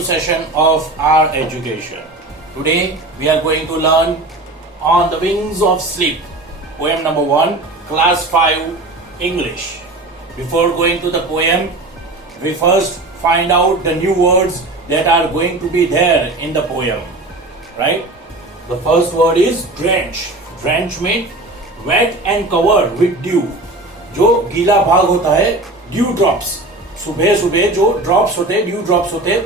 new session of our education. Today we are going to learn On the Wings of Sleep, poem number 1, class 5, English. Before going to the poem, we first find out the new words that are going to be there in the poem, right? The first word is drench. Drench means wet and covered with dew. जो गीला भाग होता है, dew drops. सुबह सुबह जो drops होते हैं, ड्यू ड्रॉप्स होते हैं,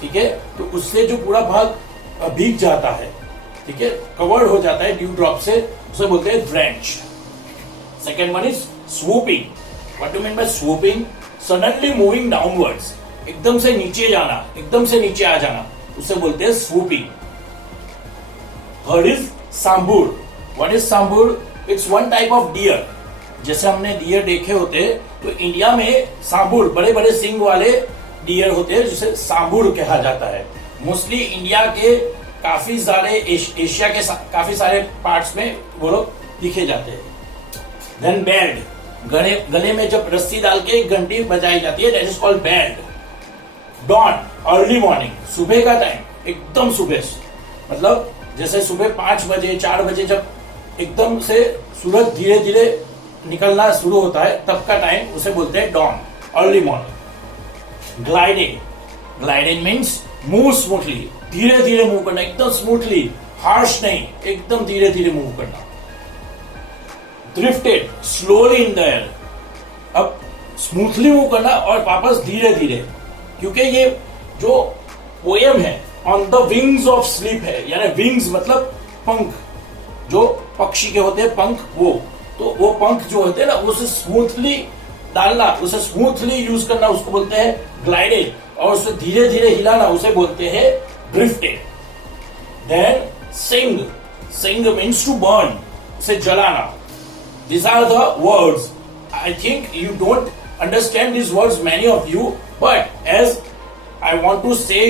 ठीक है, तो उससे जो पूरा भाग भीग जाता है, ठीक है, कवर्ड हो जाता है ड्यू ड्रॉप से, उसे बोलते हैं drench. Second one is swooping. What do mean by swooping? Suddenly moving downwards, एकदम से नीचे जाना, एकदम से नीचे आ जाना, उसे बोलते हैं swooping. Third is sambar. What is sambar? It's one type of deer. जैसे हमने डियर देखे होते हैं, तो इंडिया में सांबूर, बड़े बड़े सिंग वाले डियर होते हैं, जिसे सांबूर कहा जाता है. मोस्टली इंडिया के काफी सारे एशिया के काफी सारे पार्ट्स में वो लोग दिखे जाते हैं. Then belt. गले में जब रस्सी डाल के एक घंटी बजाई जाती है, that is called belt. Dawn, early morning, सुबह का टाइम, एकदम सुबह, मतलब जैसे सुबह 5 बजे 4 बजे जब एकदम से सूरज धीरे धीरे निकलना शुरू होता है, तब का टाइम, उसे बोलते हैं dawn, early morning. Gliding. Gliding means move smoothly, धीरे धीरे मूव करना, एकदम स्मूथली, हार्श नहीं, एकदम धीरे धीरे मूव करना. Drifted, slowly in the air. अब स्मूथली मूव करना और वापस धीरे धीरे, क्योंकि ये जो पोएम है on the wings of sleep है, यानी विंग्स मतलब पंख, जो पक्षी के होते हैं पंख, तो वो पंख जो होते हैं ना, उसे स्मूथली डालना, उसे स्मूथली यूज करना, उसको बोलते हैं ग्लाइडेड, और उसे धीरे धीरे हिलाना, उसे बोलते हैं drifted. Then singe. Singe means to burn, उसे जलाना. These are the words. I think you don't understand these words, many of you, but as I want to say,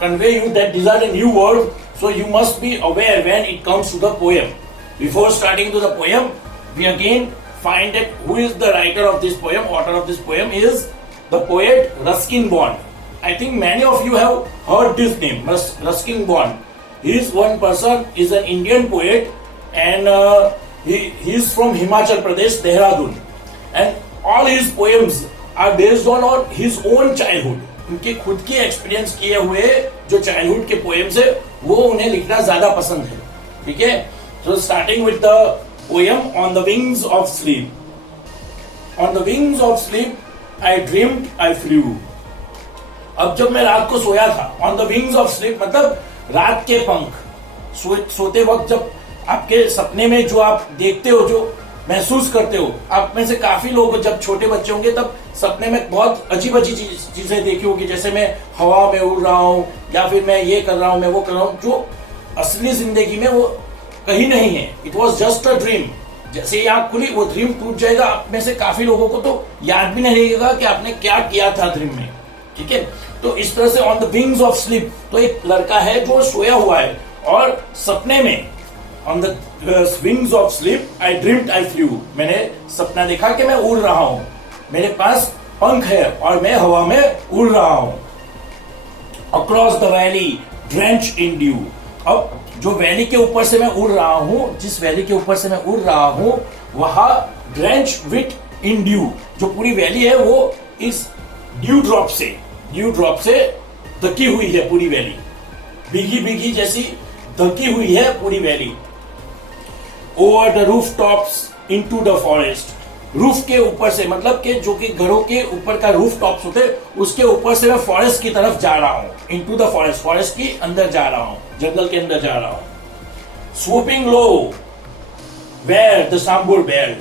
convey you that these are the new words, so you must be aware when it comes to the poem. Before starting to the poem, we again find that who is the writer of this poem. Author of this poem is the poet Ruskin Bond. I think many of you have heard this name, Ruskin Bond. He is one person, is an Indian poet, and he is from Himachal Pradesh, Dehradun, and all his poems are based on his own childhood. उनके खुद के experience किए हुए जो childhood के poems है, वो उन्हें लिखना ज्यादा पसंद है, ठीक है. So starting with the poem On the Wings of Sleep. On the wings of sleep, I dreamed I flew. अब जब मैं रात को सोया था, On the wings of sleep मतलब रात के पंख. सोते वक्त जब आपके सपने में जो आप देखते हो, जो महसूस करते हो, आप में से काफी लोग जब छोटे बच्चे होंगे तब सपने में बहुत अजीब अजीब चीजें देखी होगी, जैसे मैं हवा में उड़ रहा हूँ, या फिर मैं ये कर रहा हूँ, मैं वो कर रहा हूँ, जो असली जिंदगी में वो कहीं नहीं है. It was just a dream. जैसे ही आंख खुली, वो ड्रीम टूट जाएगा. आप में से काफी लोगों को तो याद भी नहीं रहेगा कि आपने क्या किया था ड्रीम में, ठीक है. तो इस तरह से on the wings of sleep, तो एक लड़का है जो सोया हुआ है और सपने में on the wings of sleep I dreamed eye flu, मैंने सपना देखा कि मैं उड़ रहा हूं, मेरे पास पंख है और मैं हवा में उड़ रहा हूं. Across the valley drench in due. अब जो वैली के ऊपर से मैं उड़ रहा हूं, जिस वैली के ऊपर से मैं उड़ रहा हूं, वहां ड्रेंच विथ इन ड्यू, जो पूरी वैली है वो इस ड्यू ड्रॉप से ढकी हुई है पूरी वैली, भीगी भीगी जैसी ढकी हुई है पूरी valley. Over the roof tops into the forest. Roof के ऊपर से मतलब कि जो कि घरों के ऊपर का रूफ टॉप्स होते, उसके ऊपर से मैं फॉरेस्ट की तरफ जा रहा हूं. इनटू द फॉरेस्ट, फॉरेस्ट की अंदर जा रहा हूं, जंगल के अंदर जा रहा हूं. स्वूपिंग लो वेयर द सांबूर बेल्ट.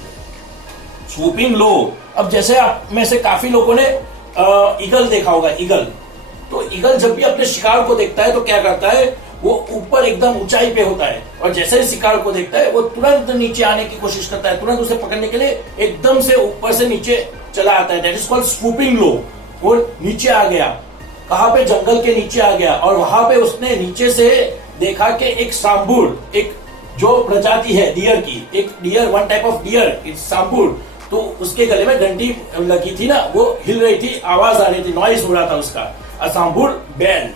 स्वूपिंग लो. अब जैसे आप में से काफी लोगों ने ईगल देखा होगा. ईगल, तो ईगल जब भी अपने शिकार को देखता है तो क्या करता है, वो ऊपर एकदम ऊंचाई पे होता है, और जैसे ही शिकार को देखता है वो तुरंत नीचे आने की कोशिश करता है, तुरंत उसे पकड़ने के लिए एकदम से ऊपर से नीचे चला आता है. दैट इज कॉल्ड स्वूपिंग लो. वो नीचे आ गया, कहां पे? जंगल के नीचे आ गया, और वहां पे उसने नीचे से देखा कि एक सांबूर, एक जो प्रजाति है डियर की, एक deer, one type of deer is sambar, तो उसके गले में घंटी लगी थी ना, वो हिल रही थी, आवाज आ रही थी, नॉइज हो रहा था उसका. a Sambur belled,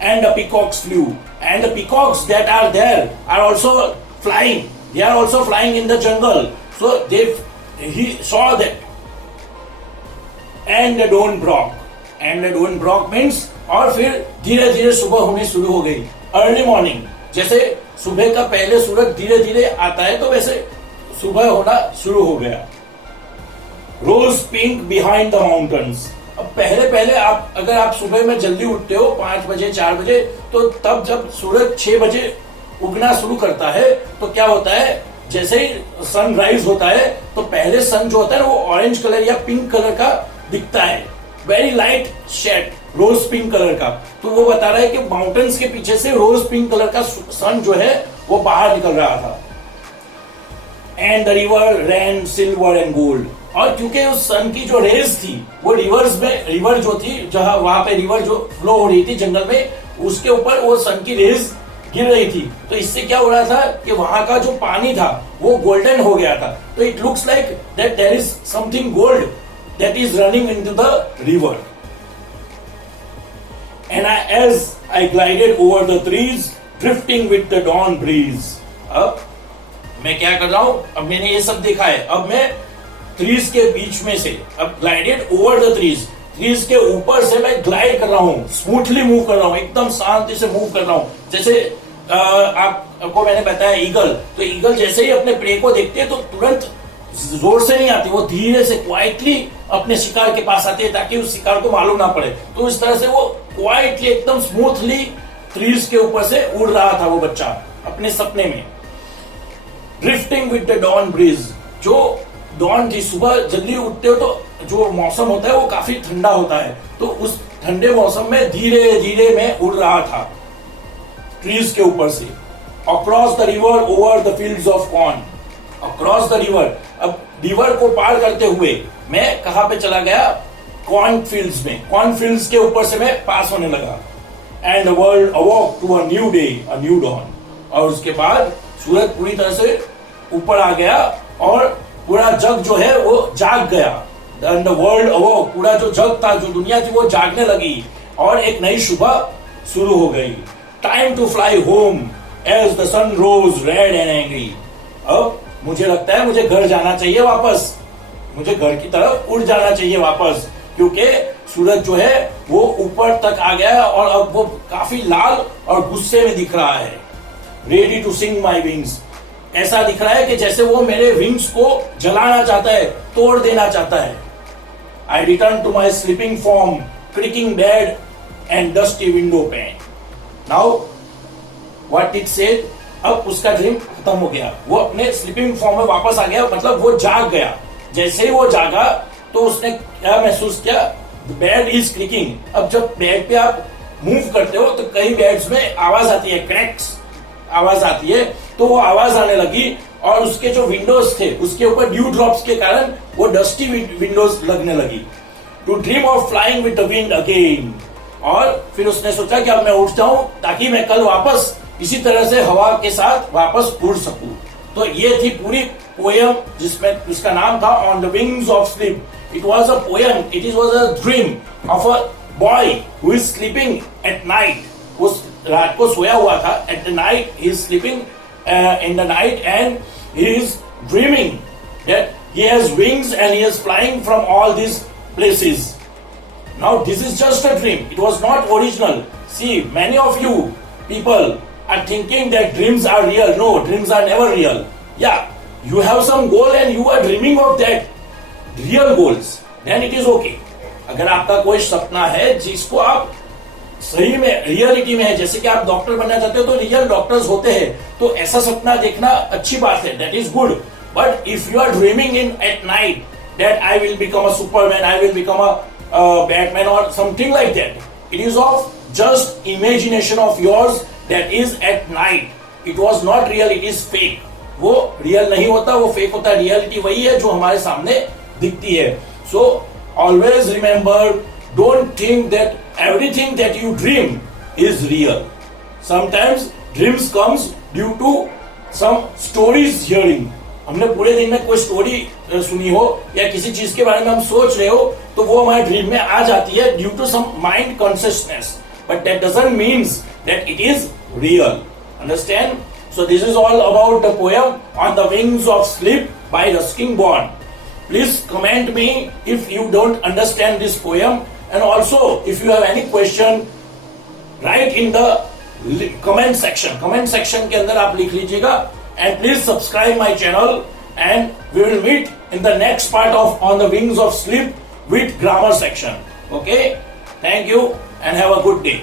and the peacocks flew, and the peacocks that are there are also flying. They are also flying in the jungle. So he saw that, and the dawn broke. And the dawn broke means और फिर धीरे धीरे सुबह होनी शुरू हो गई. Early morning, जैसे सुबह का पहले सूरज धीरे धीरे आता है तो वैसे सुबह होना शुरू हो गया. Rose pink behind the mountains. अब पहले आप अगर आप सुबह में जल्दी उठते हो 5 बजे 4 बजे, तो तब जब सूरज 6 बजे उगना शुरू करता है तो क्या होता है, जैसे ही सनराइज होता है तो पहले सन जो होता है वो ऑरेंज कलर या पिंक कलर का दिखता है, very light shade, rose pink colour का. तो वो बता रहा है कि माउंटेन्स के पीछे से रोज पिंक कलर का सन जो है वो बाहर निकल रहा था. And the river ran silver and gold. और क्योंकि उस सन की जो रेज थी वो रिवर जो थी, जहां वहां पे रिवर जो फ्लो हो रही थी जंगल में, उसके ऊपर वो सन की रेज गिर रही थी. तो इससे क्या हो रहा था कि वहां का जो पानी था वो गोल्डन हो गया था. तो it looks like that there is something gold that is running into the river. And as I glided over the trees, drifting with the dawn breeze. अब मैं क्या कर रहा हूं, अब मैंने ये सब देखा है, अब मैं ट्रीज के बीच में से, अब ग्लाइडेड ओवर द ट्रीज के ऊपर से मैं ग्लाइड कर रहा हूँ, स्मूथली मूव कर रहा हूँ, एकदम शांति से मूव कर रहा हूँ. जैसे आपको मैंने बताया ईगल, तो ईगल जैसे ही अपने प्रे को देखती है तो तुरंत जोर से नहीं आती, वो धीरे से क्वाइटली अपने शिकार के पास आती है ताकि उस शिकार को मालूम ना पड़े. तो इस तरह से वो क्वाइटली एकदम स्मूथली ट्रीज के ऊपर से उड़ रहा था वो बच्चा अपने सपने में. Drifting with the dawn breeze. जो डॉन थी, सुबह जल्दी उठते हो तो जो मौसम होता है वो काफी ठंडा होता है, तो उस ठंडे मौसम में धीरे धीरे मैं उड़ रहा था ट्रीज के ऊपर से. Across the river over the fields of corn. Across the river, अब रिवर को पार करते हुए मैं कहां पे चला गया, कॉर्न फील्ड्स में. कॉर्न फील्ड्स के ऊपर से मैं पास होने लगा. And the world awoke to a new day, a new dawn. और उसके बाद सूरज पूरी तरह से ऊपर आ गया और पूरा जग जो है वो जाग गया. एंड द वर्ल्ड अवॉक, पूरा जो जग था, जो दुनिया थी, वो जागने लगी और एक नई सुबह शुरू हो गई. Time to fly home as the sun rose red and angry. अब मुझे लगता है मुझे घर जाना चाहिए वापस, मुझे घर की तरफ उड़ जाना चाहिए वापस, क्योंकि सूरज जो है वो ऊपर तक आ गया है और अब वो काफी लाल और गुस्से में दिख रहा है. Ready to singe my wings. ऐसा दिख रहा है कि जैसे वो मेरे विंग्स को जलाना चाहता है, तोड़ देना चाहता है. I return to my sleeping form, creaking bed and dusty window pane. Now what it said, अब उसका ड्रीम खत्म हो गया, वो अपने स्लीपिंग फॉर्म में वापस आ गया, मतलब वो जाग गया. जैसे ही वो जागा तो उसने क्या महसूस किया, बेड इज क्लिकिंग. अब जब बेड पे आप मूव करते हो तो कई बेड्स में आवाज आती है, क्रैक्स आवाज आती है, तो वो आवाज आने लगी और उसके जो विंडोज थे उसके ऊपर ड्यू ड्रॉप्स के कारण वो डस्टी विंडोज लगने लगी. To dream of flying with the wind again. और फिर उसने सोचा कि अब मैं उठ जाऊं ताकि मैं कल वापस इसी तरह से हवा के साथ वापस उड़ सकूं. तो ये थी पूरी पोयम जिसका नाम था on the wings of sleep. It was a poem, it was a dream of a boy who is sleeping at night. उस रात को सोया हुआ था, at the night he is sleeping in the night, and he is dreaming that he has wings and he is flying from all these places. Now this is just a dream, it was not original. See, many of you people are thinking that dreams are real. No, dreams are never real. Yeah, you have some goal and you are dreaming of that real goals, then it is okay. अगर आपका कोई सपना है जिसको आप सही में reality में है, जैसे कि आप डॉक्टर बनना चाहते हो तो रियल डॉक्टर्स होते हैं, तो ऐसा सपना देखना अच्छी बात है, that is good. But if you are dreaming in at night that I will become a Superman, I will become a Batman और something like that, it is of just imagination of yours that is at night. It was not real, it is fake. वो real नहीं होता, वो fake होता है. Reality वही है जो हमारे सामने दिखती है. So always remember, don't think that everything that you dream is real. Sometimes dreams comes due to some stories hearing. हमने पूरे दिन में कोई स्टोरी सुनी हो या किसी चीज के बारे में हम सोच रहे हो तो वो हमारे ड्रीम में आ जाती है due to some mind consciousness, but that doesn't means that it is real. Understand? So this is all about the poem On the Wings of Sleep by Ruskin Bond. Please comment me if you don't understand this poem, and also if you have any question, write in the comment section. Comment section के अंदर आप लिख लीजिएगा, and please subscribe my channel, and we will meet in the next part of On the Wings of Sleep with grammar section. Okay? Thank you and have a good day.